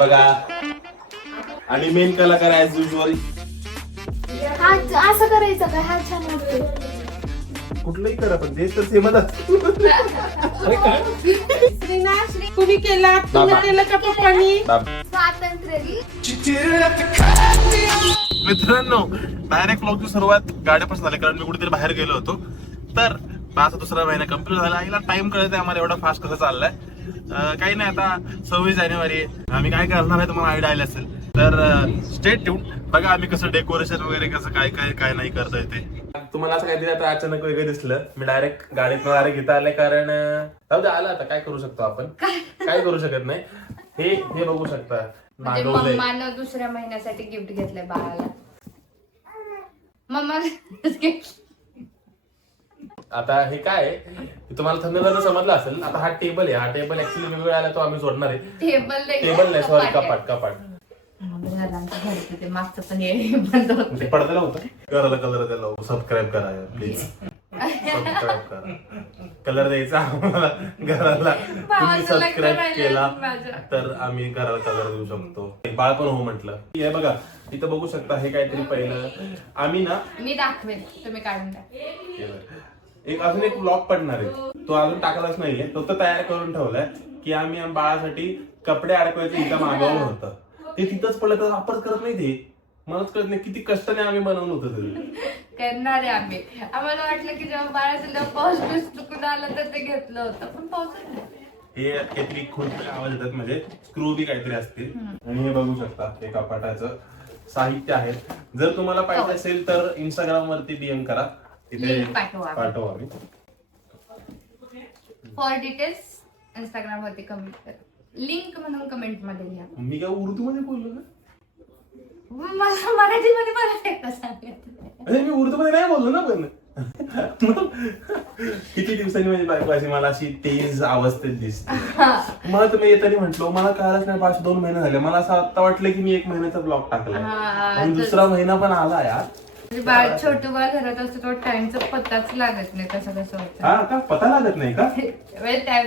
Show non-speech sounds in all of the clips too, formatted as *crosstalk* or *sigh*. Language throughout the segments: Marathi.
बघा. आणि मेन कलाकार ऍज युजल हा असं करायचं का? हा छान वाटतो कुठलंही करा पण तेच तर सेमच असतं. श्रीनाथ श्री कुणी केला बाबा. तुम्ही केलं का पप्पानी? बाप. स्वातंत्र्य मित्रांनो डायरेक्ट ब्लॉगची सुरुवात गाड्यापासून झाली कारण मी कुठेतरी बाहेर गेलो होतो. तर पाच दुसरा महिना कंप्लीट झाला. आईला टाइम कळत आहे आम्हाला एवढा फास्ट कसं चाललाय. काही नाही आता सव्वीस जानेवारी. आम्ही काय करणार आहे तुम्हाला आयडिया आली असेल. तर स्टेट ठेवून बघा आम्ही कसं डेकोरेशन वगैरे कसं काय काय काय नाही करता येते तुम्हाला असं काहीतरी आता अचानक वेगळं दिसलं. मी डायरेक्ट गाडीत डायरेक्ट घेता आले कारण जाऊ दे आलं आता. काय करू शकतो आपण? काय? करू शकत नाही? हे हे बघू शकता. म्हणजे मागवलंय मम्मानं दुसऱ्या महिन्यासाठी गिफ्ट घेतलंय बाळाला. मम्मा *laughs* आता हे काय आहे? तुम्हाला थंड समजलं असेल आता हा टेबल आहे. हा टेबल ऍक्च्युली वेगवेगळा आला तो आम्ही जोडणार आहे. टेबल टेबल नाही. सॉरी कपाट कपाट ते मागचं पण हे बंद होत. ते पडद्याला होतं? करायला कलर द्यायला सबस्क्राईब करा प्लीज सबस्क्राईब करा. कलर द्यायचा आम्हाला घराला. तुम्ही भावाचं लग्न सबस्क्राईब केला माझं. तर आम्ही घराला कलर देऊ शकतो. बाळ पण हो म्हटलं. हे बघा इथं बघू शकता हे काहीतरी पहिलं. आम्ही ना मी दाखवेन. तुम्ही काढून द्या एक अजून एक ब्लॉग पडणार आहे. तो अजून टाकलाच नाहीये. तो तर तयार करून ठेवलाय की आम्ही आम- बाळासाठी कपडे अडकवायचं इथं *laughs* मागवलं होतं. ते तिथंच पडलं तर वापर करत नाही ते. मलाच कळत नाही किती कष्टाने आम्ही बनवलं होतं तरी *laughs* करणार आहे आम्ही. आम्हाला वाटलं की जेव्हा बाळाचं पाऊस चुकून आला तर ते घेतलं होतं पण पाऊसच नाही. हे काहीतरी खूप आवाज येतात म्हणजे स्क्रू बी काहीतरी असतील. आणि हे बघू शकता हे कपाटाचं साहित्य आहे. जर तुम्हाला पाहिजे असेल तर इंस्टाग्राम वरती डीएम करा. तिथे Link पाठवा. फॉर डिटेल्स इंस्टाग्राम वरती कमेंट करा. लिंक म्हणून कमेंटमध्ये लिहा. मी काय उर्दू मध्ये बोललो ना मला मराठीमध्ये परत एकदा सांगितलं अरे मी उर्दू मध्ये नाही बोललो ना पण. किती दिवसांनी माझी बायको अशी मला अशी तेज अवस्थेत दिसते. मला तर मी येताना म्हंटल मला कळालंच नाही पाच दोन महिने झाले. मला असं आता वाटलं की मी एक महिन्याचा ब्लॉग टाकलाय. हा, आणि दुसरा महिना पण आला यार. म्हणजे बाळ छोटं बाळ घरात असतं तो टाइमचा पत्ताच लागत नाही कसं कसं होतं. हा का? पता लागत नाही का? म्हणजे त्या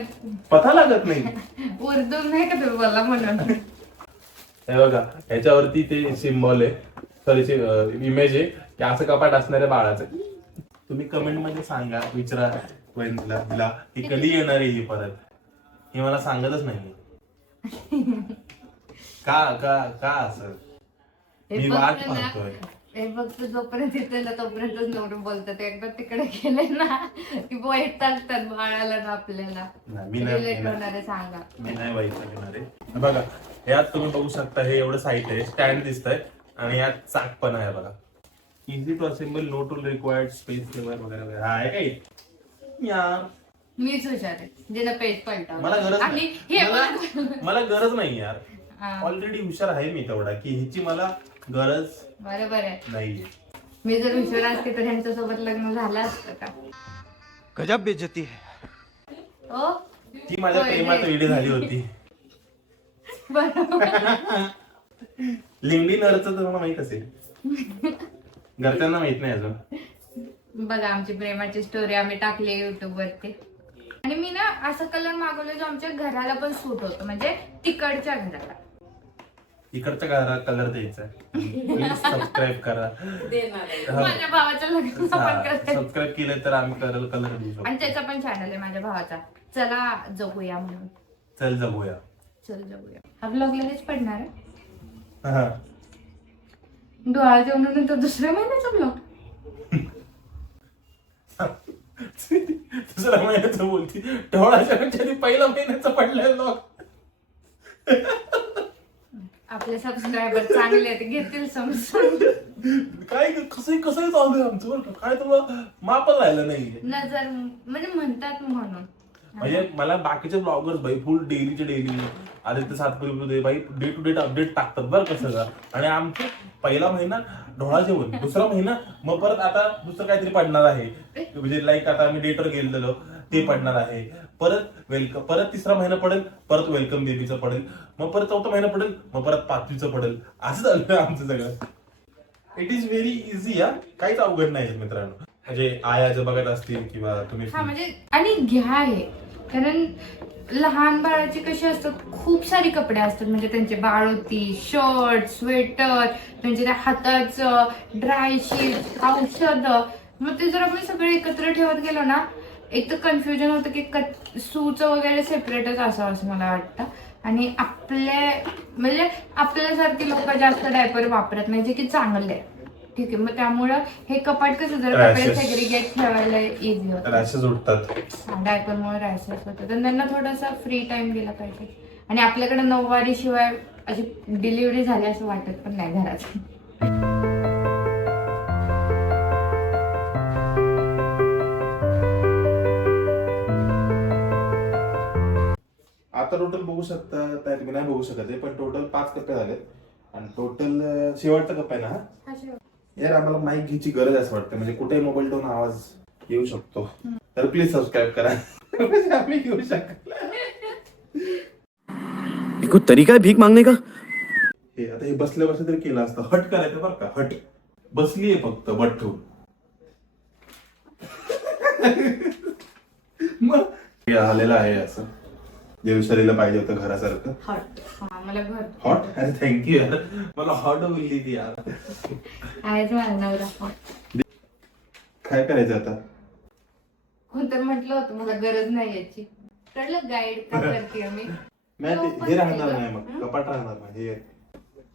पता लागत नाही? *laughs* उर्दू नाही का तुम्ही बोलला म्हणून? हे बघा ह्याच्यावरती ते सिम्बॉल आहे. सॉरी इमेज आहे. की असं कपाट असणार आहे बाळाचं. तुम्ही कमेंटमध्ये सांगा विचारा वहिनीला तिला की कधी येणार आहे ही परत? हे मला सांगतच नाही. *laughs* का का का असं? हे मी वाट पाहतोय. हे फक्त जोपर्यंत येते ना तोपर्यंतच नवरे बोलतात एकदा तिकडे गेले ना की वाईट टाकतात बाळाला ना आपल्याला. नाही, मी नाही- रिलेट मी नाही. होणारे सांगा. मी नाही व्हायचं घेणार आहे बघा यात तुम्ही बघू शकता हे एवढं साहित्य आहे. स्टँड दिसतंय. आणि यात चाक पण आहे बघा. Easy to assemble no to required space वगैरे वगैरे. हा आहे यार मीच हुशार आहे. जिनं पेज मला गरज आणि नाही हे मला- मला गरज नाही यार. हा, ऑलरेडी हुशार आहे मी तेवढा की ह्याची मला गरज बरोबर आहे. नाहीये. मी जर हुशार असते तर ह्यांच्या सोबत लग्न झालं असतं का? गजब बेइज्जती है. हो? ती माझ्या होय, प्रेमात हे. वेडी झाली होती. *laughs* बरोबर. लिंगडी नरच तुम्हाला माहीत असेल. घरच्यांना माहीत नाही अजून. बघा आमची प्रेमाची स्टोरी आम्ही टाकली युट्यूब वरती. आणि मी ना असं कलर मागवलं जो आमच्या घराला पण सूट होतो. म्हणजे तिकडच्या घराला. इकडच्या घरात कलर द्यायचा. *laughs* प्लीज सबस्क्राईब करा. हा. माझ्या भावाच्या लग्न पण करायचं. सबस्क्राईब केलं तर आम्ही कलर कलर देऊ शकतो. आणि त्याचा पण चॅनल आहे माझ्या भावाचा. चला जगूया म्हणून. चल जगूया. चल जगूया. हा ब्लॉग लगेच पडणार आहे. हा. डोळा जेवणानंतर दुसऱ्या महिन्याचा ब्लॉग दुसऱ्या महिन्याचं बोलती. ढवळाच्या पेक्षा ती पहिल्या महिन्याचं पडलेलं लोक आपले सबस्क्रायबर चांगले आहेत घेतील समजून. काय कसंही कसंही चालू आहे आमचं बरं का. काय तुला मापच राहिलं नाहीये. नजर म्हणजे म्हणतात म्हणून. म्हणजे मला बाकीचे ब्लॉगर्स भाई फुल डेलीचे डेली आदित्य सातपुरी भाई डे टू डेट अपडेट टाकतात बरं का सगळं? आणि आमचं पहिला महिना ढोळा जेवण दुसरा महिना मग परत आता दुसरं काहीतरी पडणार आहे. म्हणजे लाईक आता आम्ही डेटवर गेलेलो ते पडणार आहे. परत वेलकम परत तिसरा महिना पडेल परत वेलकम बेबीचा पडेल. मग परत चौथा महिना पडेल मग परत पाचवीचं पडेल. असं झालं आमचं सगळं. इट इज व्हेरी इझी या काहीच अवघड नाही मित्रांनो. म्हणजे आया जे बघत असतील किंवा तुम्ही हा म्हणजे आणि घ्या आहे कारण लहान बाळाचे कसे असतात खूप सारे कपडे असतात. म्हणजे त्यांचे बाळोती शर्ट स्वेटर त्यांचे त्या हाताचं ड्राय शीट मग ते जर आपण सगळे एकत्र ठेवत गेलो ना एक तर कन्फ्युजन होतं की कत सूचं वगैरे सेपरेटच असावं असं मला वाटतं. आणि आपले म्हणजे आपल्यासारखी लोक जास्त डायपर वापरत नाही जे की चांगले. आहे ठीक आहे मग त्यामुळं हे कपाट कसं जर कपडे. सेग्रिगेट ठेवायला इझी होतं. रॅशेस उठतात डायपरमुळे रॅशेस होतात. तर त्यांना थोडासा फ्री टाइम दिला पाहिजे. आणि आपल्याकडे नऊवारी शिवाय अशी डिलिव्हरी झाली असं वाटत पण नाही घरात. आता टोटल बघू शकता त्या तुम्ही नाही बघू शकत आहे पण टोटल पाच कप्पे झालेत. आणि टोटल शेवटचा कप्पा आहे ना हा? यार आम्हाला माईक घ्यायची गरज आहे असं वाटतं. म्हणजे कुठेही मोबाईल ठेवून आवाज येऊ शकतो. तर प्लीज सबस्क्राईब करा. म्हणजे आम्ही घेऊ शकतो कोई तरीका है भीख मांगने का? हे आता हे बसल्या बसल्या तरी केलं असतं. हट करायचं बरं का हट. बसली आहे फक्त बट ठेवून *laughs* मग हे आलेलं आहे असं. जे विचारलेलं पाहिजे होतं घरासारखं. हॉट हा मला घर. हॉट अरे थँक्यू यार मला हॉट बोलली ती यार. आहेच माझा नवरा. हॉट काय करायचं आता? कोणतर म्हटलं होतं मला गरज नाही याची. कळलं? गाईड का *laughs* करते मी नाही ते- हे राहणार नाही मग. कपाट राहणार नाही हे.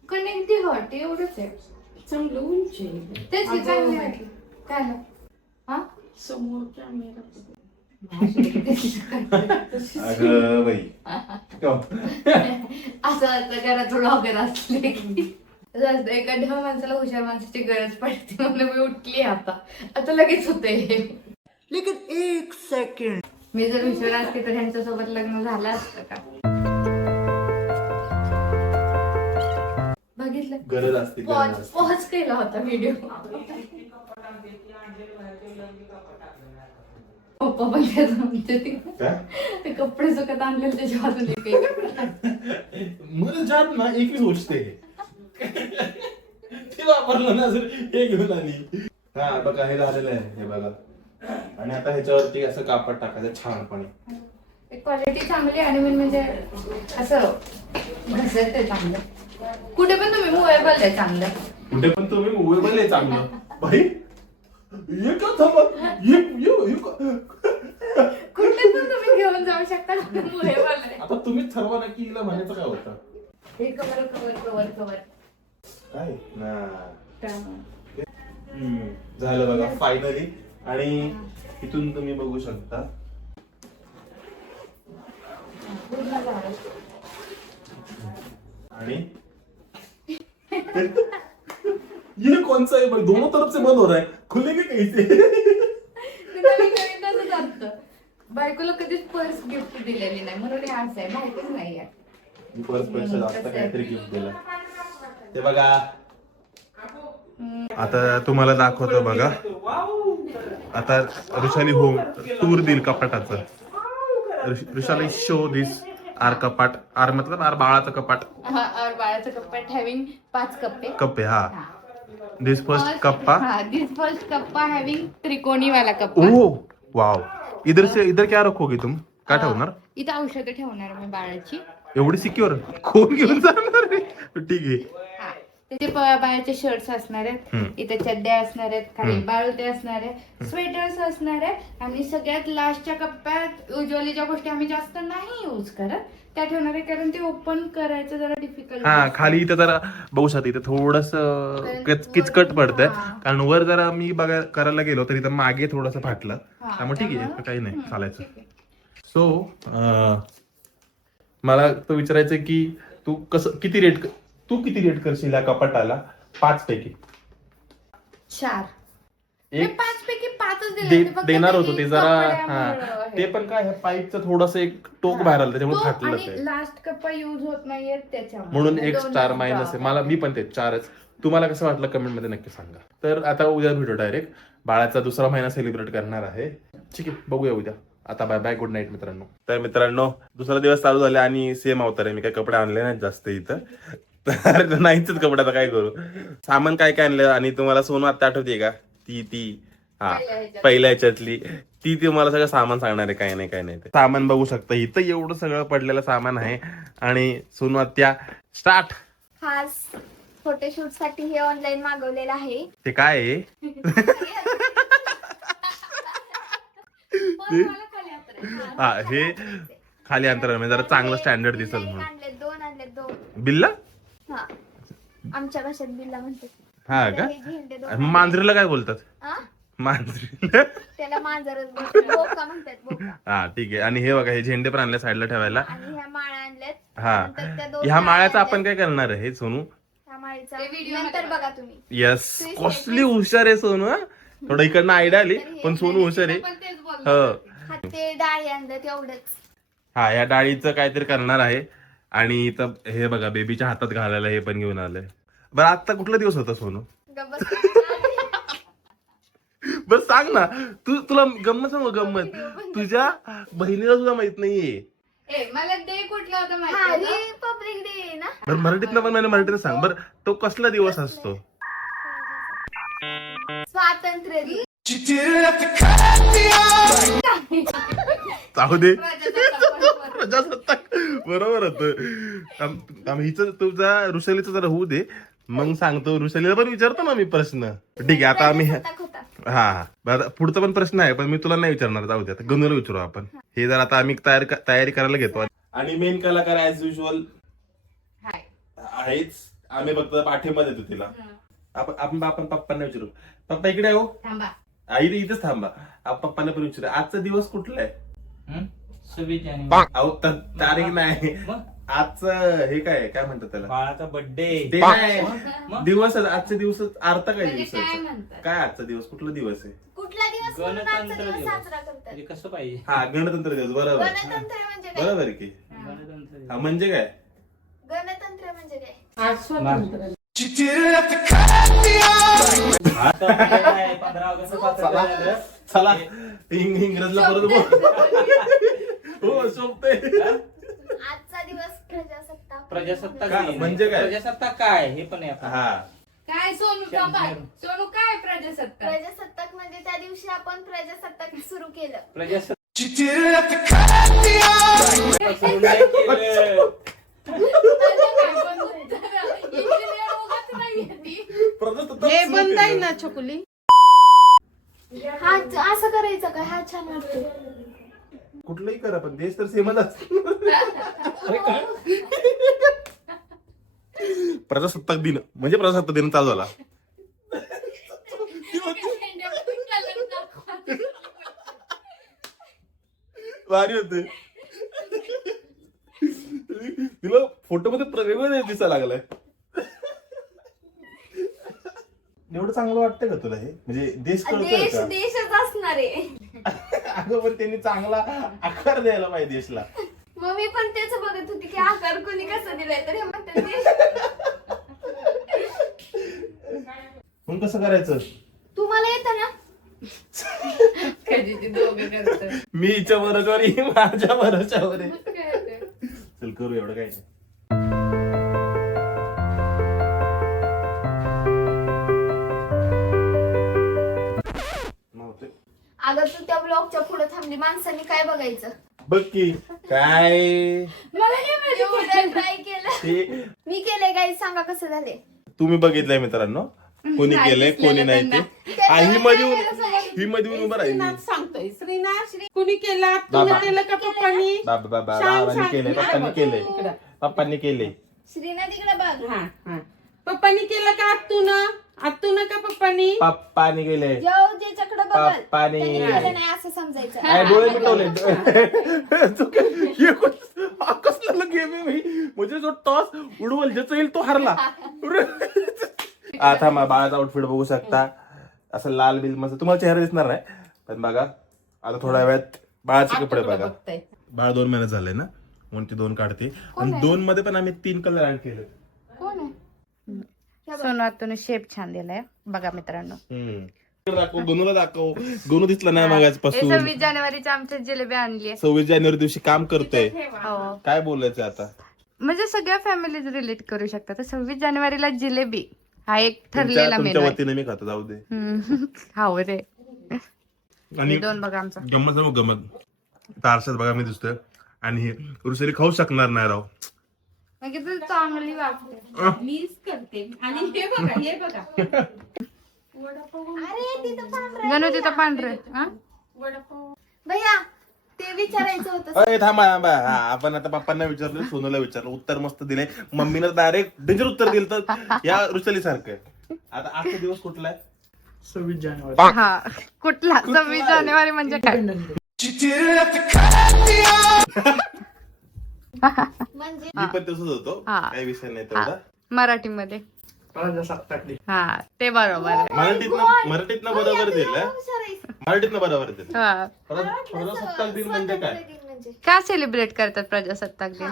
कनेक्ट दी हॉट एवढंच आहे. चांगलं उंच आहे. तेच की चांगली वाटली काय? हा? समोर कॅमेरा अगं बाई. हो. असं असतं घरात ब्लॉगर असले की. असं असतं एका ढ माणसाला हुशार माणसाची गरज पडते म्हणून मी उठली आता. आता लगेच होते लेकिन एक सेकंड मी जर हुशार असते तर ह्यांच्यासोबत लग्न झालं असतं का? बघितलं. गरज असते गरज पॉज असते. पॉज केला होता व्हिडिओ पप्पा पण त्याचं म्हणते ते ते कपडे सुकत आणले त्याच्या बाजूने मला जात ना एकवीस गोष्ट आहे ते वापरलं ना सर हे घेऊन आली. हा बघा हे झालेलं आहे हे बघा. आणि आता ह्याच्यावरती असं कापड टाकायचं छानपणे. क्वालिटी चांगली आणि मी म्हणजे असं घसरते ते चांगलं. कुठे पण तुम्ही मुवेबल आहे चांगलं. कुठे पण तुम्ही मोबाईल आहे चांगलं. भाई का- कुठे पण तुम्ही घेऊन जाऊ शकता मुवेबल आहे आता तुम्हीच ठरवा ना की हिला म्हणायचं काय होतं. हे कवर कवर कवर कवर काय? ना. त्यामुळे. हम्म, झालं बघा फायनली आणि इथून तुम्ही बघू शकता. पूर्ण झालं. आणि? *laughs* ये कौन सा है भाई? दोनों तरफ से बंद हो रहा है। खुलेंगे कैसे तसंच असतं. बायकोला कधीच पर्स गिफ्ट दिलेली नाही. म्हणून हे असं आहे. माहितीच नाही आहे. परत पेक्षा जास्त काहीतरी गिफ्ट दिलं. ते बघा. आता तुम्हाला दाखवतो बघा. आता ऋषाली होम टूर देईल कपाटाचं. ऋषाली शो दिस आर कपाट. आर मतलब आर बाळाचं कपाट. हा, और बाळाचं कप्पा हॅव्हिंग पाच कप्पे. कप्पे हा. दिस फर्स्ट कप्पा दिस फर्स्ट कप्पा हॅव्हिंग त्रिकोणी वाला कप्पा ओ वाव इधर से इधर क्या रखोगे तुम? काय ठेवणार? इथं औषधं ठेवणार मी बाळाची. एवढी सिक्युअर कोण घेऊन जाणार रे ठीक आहे. त्याचे प- बाळाचे शर्ट्स असणार आहेत. हम्म. इथं चड्ड्या असणार आहेत खाली बाळुते असणार आहे. स्वेटर्स असणार आहे आणि सगळ्यात लास्टच्या कप्प्यात युजली ज्या गोष्टी आम्ही जास्त नाही यूज करत. त्या ठेवणार आहे कारण ते ओपन करायचं जरा डिफिकल्ट हा खाली इथं जरा बघू शकता इथं थोडस किचकट पडतंय. कारण वर जरा मी बघा करायला गेलो तर इथं मागे थोडस फाटलं. त्यामुळे ठीक आहे काही नाही चालायचं. सो मला तो विचारायचं की तू कसं किती रेट तू किती रेट करशील या कपाटाला? पाच पैकी चार. एक पाच पैकी पाचच देणार होतो ते जरा हा. ते पण काय हे पाईपचं थोडस एक टोक बाहेर आलं त्याच्यामुळे फाटलं ते. लास्ट कप्पा युज होत नाहीये त्याच्यामुळे. म्हणून हे एक दोन स्टार मायनस आहे. मला मी पण ते चारच. तुम्हाला कसं वाटलं कमेंटमध्ये नक्की सांगा. तर आता उद्या व्हिडिओ डायरेक्ट बाळाचा दुसरा महिना सेलिब्रेट करणार आहे. ठीक आहे बघूया उद्या. आता बाय बाय गुड नाईट मित्रांनो. तर मित्रांनो दुसरा दिवस चालू झाला आणि सेम अवतार आहे. मी काही कपडे आणले नाहीत जास्त इथं. तर *laughs* नाहीच कपडे आता काय करू? सामान काय काय आणलं? आणि तुम्हाला सोनू आता आठवते का? ती ती. हा. पहिल्या ह्याच्यातली. ती ते मला सगळं सामान सांगणार आहे काय नाही काय नाही ते. सामान बघू शकता. इथं एवढं सगळं पडलेलं सामान आहे. आणि सोनू आत्या स्टार्ट! खास फोटोशूटसाठी हे ऑनलाईन मागवलेलं आहे. ते काय आहे? *laughs* हा हे खाली अंतर म्हणजे जरा चांगलं स्टँडर्ड दिसेल म्हणून. दोन आणलेत दोन. बिल्ला हा. आमच्या भाषेत बिल्ला म्हणतात. हा का? हे झेंडे दोन आणि मांजरीला काय बोलतात? हा? मांजरीला त्याला मांजरच बोलतात. बोका म्हणतात बोका. हा ठीक आहे. आणि हे बघा हे झेंडे पण आणले साईडला ठेवायला. आणि ह्या माळा आणल्यात. हा. नंतर त्या दोन ह्या माळा माळ्याचं. आपण काय करणार आहे सोनू? ह्या माळीचा ते video नंतर मध्ये बघा तुम्ही. यस कसली हुशार आहे सोनू हा. थोडं इकडनं आयडिया आली पण सोनू हुशार आहे. पण तेच बोल हो. हा ते डाळी आणल्यात एवढंच हा या डाळीचं काहीतरी करणार आहे. आणि इथं हे बघा बेबीच्या हातात घालायला हे पण घेऊन आलंय. बरं आता कुठला दिवस होता सोनू? बरं सांग ना. तू तुला गंमत सांग गंमत. तुझ्या बहिणीला सुद्धा माहीत नाहीये. ए मला डे कुठला होता माहिती आहे पब्लिक डे आहे ना. बरं मराठीतनं पण मला मराठीत सांग. बरं तो कसला दिवस असतो? स्वातंत्र्य दिन. चाहू दे. प्रजासत्ताक. प्रजासत्ताक. बरोबर होत. हिचं तुझा ऋषालीचं जरा होऊ दे. मग सांगतो ऋषालीला पण विचारतो ना मी प्रश्न. ठीक आहे आता आम्ही हा हा बरं, आता पुढचा पण प्रश्न आहे पण मी तुला नाही विचारणार जाऊ दे आता गणूला विचारू आपण. हे. जर आता आम्ही तयार तयारी करायला घेतो. आणि मेन कलाकार ऍज युजल हाय. आहेच. आम्ही फक्त पाठिंबा देतो तिला. आपण आपण आपण पप्पांना विचारू. पप्पा इकडे हो. थांबा. आई इथेच थांबा. आपण पप्पांना पण विचारू. आजचा दिवस कुठला आहे? हं? सव्वीस जानेवारी अहो त- तारीख नाही. मग आजचं हे काय? काय म्हणतात त्याला? बाळाचा बर्थडे ते नाही मग? दिवस आजचे दिवस अर्थ काय म्हणजे काय दिवसाचा म्हणतात? काय आजचा दिवस? कुठला दिवस आहे? कुठला दिवस? म्हणून आजचा गणतंत्र दिवस दिवस. साजरा करतात. म्हणजे कसं पाहिजे? हा गणतंत्र दिवस बरोबर. गणतंत्र म्हणजे काय? बरोबर आहे की? गणतंत्र दिवस. हा म्हणजे काय? गणतंत्र म्हणजे काय? आज स्वातंत्र्य. आता आपल्याला आहे, पंधरा ऑगस्ट स्वातंत्र्य झालं. चला इंग इंग्रजला परत बोल. हो शोभते आजचा दिवस प्रजासत्ताक प्रजासत्ताक? दिन. म्हणजे काय? प्रजासत्ताक काय हे पण आहे आपण. हा काय सोनू थांबा सोनू काय प्रजासत्ताक प्रजासत्ताक म्हणजे त्या दिवशी आपण प्रजासत्ताक सुरू केलं प्रजासत्ताक सुरू नाही केलं. इंजिनियर उगाच नाहीये ती. प्रजासत्ताक हे सुरू बंद आहे केलं. ना छोकुली हा असं करायचं का हा छान वाटतो कुठलंही करा पण देश तर सेमच प्रजासत्ताक दिन. म्हणजे प्रजासत्ताक दिन चालू झाला. भारी होते. तिला फोटो मध्ये वेगळं दिसायला लागलाय. एवढं चांगलं वाटतंय का तुला हे? म्हणजे देश देश देशच असणार आहे. अगं पण त्यांनी चांगला आकार द्यायला पाहिजे देशला. मग मी पण तेच बघत होती की आकार कोणी कसं दिलाय तर हे म्हणतात देश मग कसं करायचं? तुम्हाला येतं ना? कधी ते दोघं करतात. मी हिच्या बरोबर माझ्या ते? चल करू एवढं काय नाही. अगं तू त्या ब्लॉगच्या पुढे थांबली. माणसांनी काय बघायचं? बघ की काय? मला नाही माहिती. ट्राय केलं. ते मी केलंय काय सांगा कसं झाले तुम्ही बघितलंय मित्रांनो. कोणी नाही केलंय दिसलेलं कोणी नाही ते. त्यांना. आ, ही मध्ये येऊन ही मध्ये येऊन उभं राहिली. श्रीनाथ सांगतोय. श्रीनाथ कुणी केला? बाबा. तुला केलं का पप्पानी? बाबा बाबा सांग, बाबांनी सांग. केलंय पप्पांनी. केलंय. इकडं. पप्पांनी केलंय. श्रीनाथ इकडे बघ. हा हा. पप्पानी केलं का आत्तून आत्तून का पप्पानी. पप्पानी केलंय जेव ज्याच्याकडे बघल पप्पानी. त्यांनी केलं नाही असं समजायचं. काय डोळे मिटवले तू काय- कोण- कसला गेम आहे भाई म्हणजे जो टॉस उडवल ज्याचा येईल तो हरला. आता मग बाळाचा आउटफिट बघू शकता. असं लाल बिल मस्त. तुम्हाला चेहरा दिसणार नाही. पण बघा आता थोड्या वेळात बाळाचे कपडे बघा. बाळ दोन महिने झाले ना? म्हणून ती दोन काढते. आणि दोन मध्ये पण आम्ही तीन कलर ऍड केले सोनू शेप छान दिलाय. बघा मित्रांनो. हम्म. दाखव गणूला दाखव. गणू दिसला नाही सव्वीस जानेवारीची आमच्या जिलेबी आणली आहे सव्वीस जानेवारी दिवशी काम करतोय. हो. काय बोलायचं आता? म्हणजे सगळ्या फॅमिलीज रिलेट करू शकतात. तर सव्वीस जानेवारीला जिलेबी हा एक ठरलेला मेनू वतीने मी खातो जाऊ दे. हा रे. आणि दोन बघा आमचा. गमत गमत. तारशात बघा मी दिसतोय. आणि हे रुसरी खाऊ शकणार नाही राव. मग किती चांगली वाटते मीच करते. आणि हे बघा हे बघा. अरे तिथं पांढरं गणू तिथं पांढरे हा? भैया ते विचारायचं होतं. अरे थांबा थांबा. हा आपण आता पप्पांना विचारलं सोनूला विचारलं. उत्तर मस्त दिलंय. मम्मीनं डायरेक्ट डेंजर उत्तर दिलं तर या रुचली सारखं आता आजचा दिवस कुठला आहे? सव्वीस जानेवारी. हा. कुठला? सव्वीस जानेवारी म्हणजे काय? *laughs* म्हणजे मी पण तसंच होतो हा. काही विषय नाही हा, तेवढा मराठीमध्ये प्रजासत्ताक दिन हा ते बरोबर आहे मराठीतनं मराठीतनं बरोबर दिलं. मराठीतनं बरोबर दिलं हा. परत प्रजासत्ताक दिन म्हणजे काय स्वातंत्र्य दिन म्हणजे का सेलिब्रेट करतात प्रजासत्ताक दिन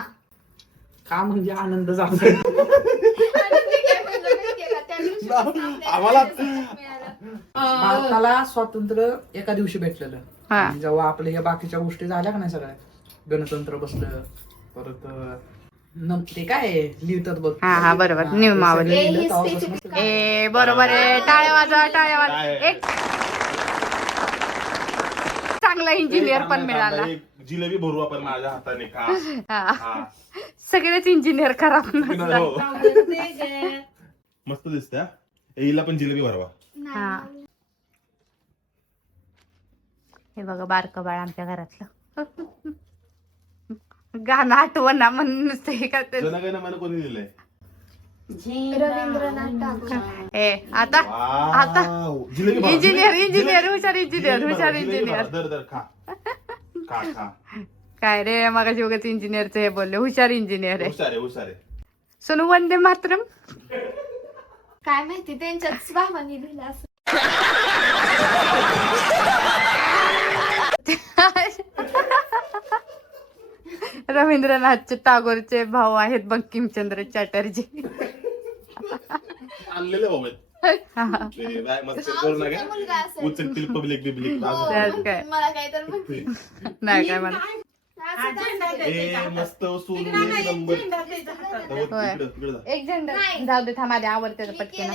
का म्हणजे आनंद झाला आणि मी काय म्हणलं माहितीये का? त्या दिवशी आपल्याला आम्हाला- मिळालं. भारताला स्वातंत्र्य एका दिवशी भेटलेलं हा. आणि जेव्हा आपल्या ह्या बाकीच्या गोष्टी झाल्या का नाही सगळ्या गणतंत्र बसलं परत ते काय आहे, लिहितात बघ. हा, हा, बरोबर. सगळं ए, बरोबर आहे. टाळ्या वाजवा टाळ्या वाजवा? एक. चांगला इंजिनियर पण मिळाला. जिलेबी भरू आपण माझ्या हाताने. सगळेच इंजिनियर खराब. *laughs* हो. *laughs* मस्त दिसत्या हिला पण जिलेबी भरवा. हे बघा बारक बाळ आमच्या घरातलं. *laughs* गाणं आठवण ना म्हणून नुसतं हे करते. मन कोणी दिलंय? रवींद्रनाथ टागोर. ए आता आता. वाव. जिलेबी भरा. इंजिनियर जिलेबी- इंजिनियर हुशार इंजिनियर जिलेबी हुशार जिलेबी इंजिनियर खा. खा खा. काय रे मग उगाच इंजिनियरचं हे बोलले. हुशार इंजिनियर आहे. हुशार आहे हुशार आहे. सोनू वंदे मातरम. काय माहिती त्यांच्याच भावानी दिलं असं. *laughs* रवींद्रनाथचे टागोरचे भाऊ आहेत बंकिमचंद्र चॅटर्जी. आणलेले भाऊ आहेत. पब्लिक बिब्लिक हो, काय? मला काय तर म्हणते. नाही काय मस्त एक झेंडा जाऊ दे थांबा दे आवडते पटकन.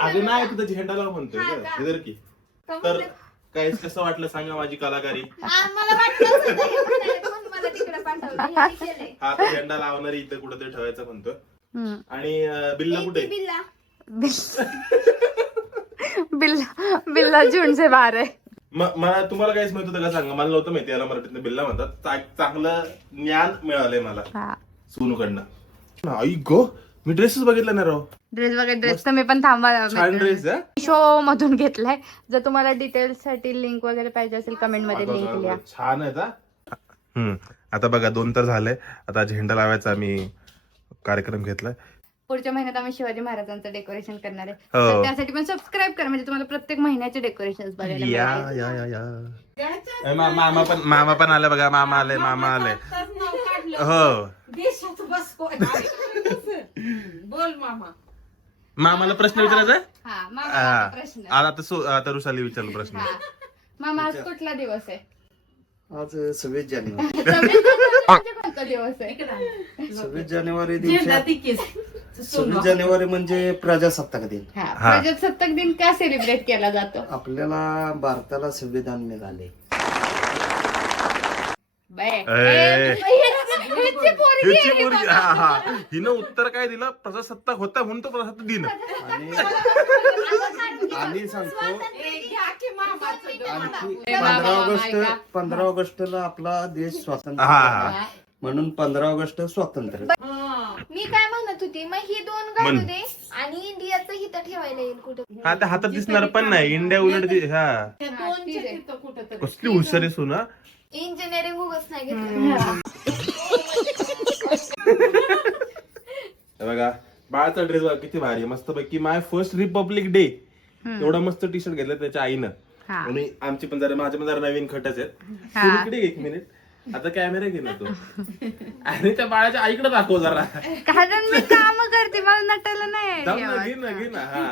अगं नाही तिथं झेंडा लाव म्हणतोय की? तर काय कसं वाटलं सांगा माझी कलाकारी? मला हे म्हणाले, म्हणून मला तिकडे पाठवलं. हे मी केलंय. हा तर झेंडा लावणारी इथं कुठेतरी ठेवायचं म्हणतो हम्म. आणि अं, बिल्ला कुठे? बिल्ला. बिल्ला. से बाहर आहे. म- मला तुम्हाला काहीच माहीत होतं का सांगा? मला नव्हतं माहिती याला मराठीतनं बिल्ला म्हणतात. चा- चांगलं ज्ञान मिळालंय मला. हा. सोनूकडनं. आई गो मी ड्रेसच बघितला नाही राव. ड्रेस वगैरे ड्रेस तर मी पण थांबा छान ड्रेस शो मधून घेतलाय. जर तुम्हाला डिटेल्ससाठी लिंक वगैरे पाहिजे असेल कमेंटमध्ये लिंक लिहा. छान आहे का हम्म. आता बघा दोन तर झाले. आता झेंडा लावायचा आम्ही कार्यक्रम घेतलाय. पुढच्या महिन्यात आम्ही शिवाजी महाराजांचं डेकोरेशन करणार आहे. हो. तर त्यासाठी पण सबस्क्राईब करा. म्हणजे तुम्हाला प्रत्येक महिन्याचे डेकोरेशन बघायला या मिळतील. या या या. ए, मा- मामा पण मामा पण आले बघा. मामा आले मामा आले. हो. देशात बस *laughs* बोल मामा. मामाला प्रश्न विचारायचा? हा मामा. आता प्रश्न आता आता सु- आता रुसाली विचारला प्रश्न. हा. मामा आज कुठला दिवस आहे? आज सव्वीस जानेवारी. *laughs* सव्वीस जानेवारी म्हणजे कोणता दिवस आहे? सव्वीस जानेवारी झेंडा दिवशी तिकीस. सव्वीस जानेवारी म्हणजे प्रजासत्ताक दिन. हा हा. प्रजासत्ताक दिन का सेलिब्रेट केला जातो? आपल्याला भारताला संविधान मिळाले. बाय. ए. ए, ह्याची पोरगी बघा. हा, हा. हिनं उत्तर काय दिलं? प्रजासत्ताक होता म्हणून तो प्रजासत्ताक दिन आणि आणि सांगतो पंधरा ऑगस्ट. पंधरा ऑगस्टला आपला देश स्वतंत्र हा, झाला. म्हणून पंधरा ऑगस्ट स्वातंत्र्य. मी काय म्हणत होती मग ही दोन घालू म्हण. दे आणि इंडियाचं हिथं ठेवायला येईल कुठं? हा त्या हातात दिसणार पण नाही. इंडिया उलट दि- हा. कसली हुशार सोना. इंजिनिअरिंग उगच नाही घेतलं. हे. *laughs* बघा बाळाचा ड्रेस बघा किती भारी आहे. मस्त पैकी माय फर्स्ट रिपब्लिक डे एवढा मस्त टी शर्ट घेतला त्याच्या आईनं. हा. आणि आमची पण जरा माझे पण जरा नवीन खटच आहेत. सुरू इकडे एक मिनिट आता कॅमेरा घे ना तू आणि त्या बाळाच्या आईकडे दाखव जरा. कारण मी काम करते मला नटायला नाही जाऊ ना. घे ना घे ना हा.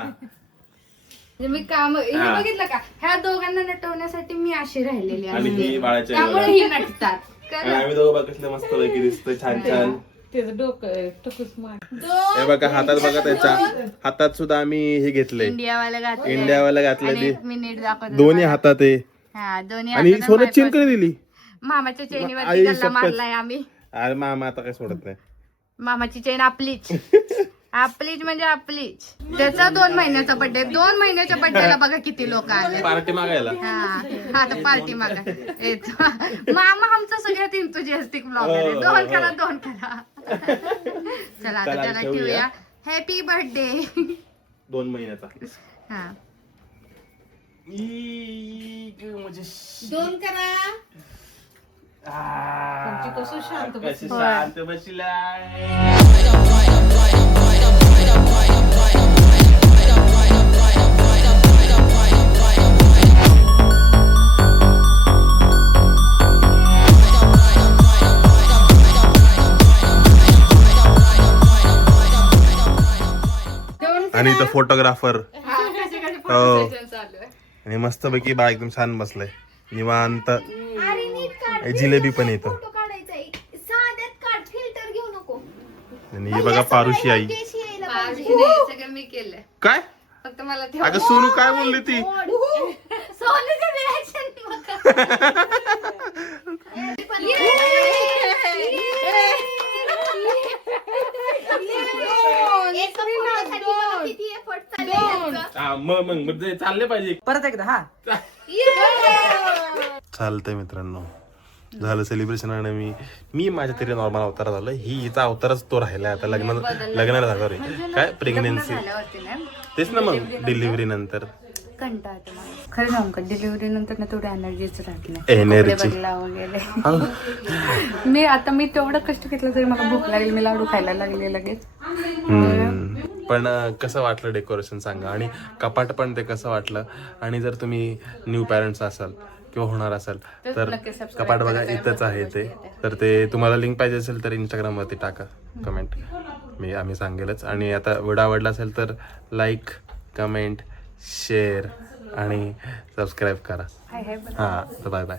म्हणजे मी काम हे हा. बघितलं का? ह्या दोघांना नटवण्यासाठी मी अशी राहिलेली आणि आहे. बाळाच्या त्यामुळे ही नटतात. आणि आम्ही दोघं बघ कसले मस्त पैकी दिसतोय छान छान. त्याचं डोकं टकुस मार. हे बघा हातात बघा त्याच्या. हातात सुद्धा आम्ही हे घेतलंय. इंडियावाला घातलं इंडियावाला घातलेली मी नीट दाखवते दोन्ही हातात आहे. हा दोन्ही आणि सोनं चेन कधी दिली. मामाच्या चैनीवरती आई गल्ला शपथ. मारलाय आम्ही. अरे मामा आता काय सोडत नाही. मामाची चैन आपलीच. *laughs* आपलीच म्हणजे आपलीच. त्याचा दोन महिन्याचा बर्थडे दोन महिन्याच्या बर्थडेला बघा किती लोक आले. पार्टी मागायला. हा हा तर पार्टी मागा. येतो. मामा आमचा सगळ्यात इंथुजियास्टिक ब्लॉग आहे. हो, दोन हो. करा दोन करा. चला आता त्याला ठेवूया. हॅपी बर्थडे दोन महिन्याचा. हा. दोन करा. कसं शांत कशी आणि इथं फोटोग्राफर हो. आणि मस्तपैकी बा एकदम छान बसलाय. निवांत. जिलेबी पण येतो फोटो काढायचा आहे. साध्यात काढ. फिल्टर घेऊ नको. आणि हे बघा पारुशी आई. सगळं मी काय? फक्त मला ठेव अगं सोनू काय बोलली ती? सोनीचं reaction बघा. *laughs* एका फोटोसाठी बघा किती effort चालले यांचं. हा, मग मग मग ते चालले पाहिजे. परत एकदा हा. चालतंय मित्रांनो. झालं सेलिब्रेशन आणि मी मी माझ्या तरी नॉर्मल अवतार झालं ही हिचा अवतारच तो राहिलाय. आता लग्न लग्नाला झालं रे काय? प्रेग्नेन्सी तेच ना मग डिलिव्हरी नंतर. कंटाळते मला. खरं सांगू का डिलिव्हरी नंतर ना थोडी एनर्जीच राहत नाही Energy. कपडे बदला वगैरे. मी आता मी तेवढं कष्ट घेतलं तरी मला भूक लागली मी लाडू खायला लागले लगेच. हम्म. पण अं, कसं वाटलं डेकोरेशन सांगा? आणि कपाट पण ते कसं वाटलं? आणि जर तुम्ही न्यू पॅरेंट्स असाल किंवा होणार असाल तर नक्की subscribe कपाट बघा इथंच आहे ते. तर ते तुम्हाला लिंक पाहिजे असेल तर इंस्टाग्राम वरती टाका. कमेंट मी आम्ही सांगेलच. आणि आता व्हिडिओ आवडला असेल तर लाईक कमेंट शेअर आणि सबस्क्राईब करा. हां तर बाय. बाय.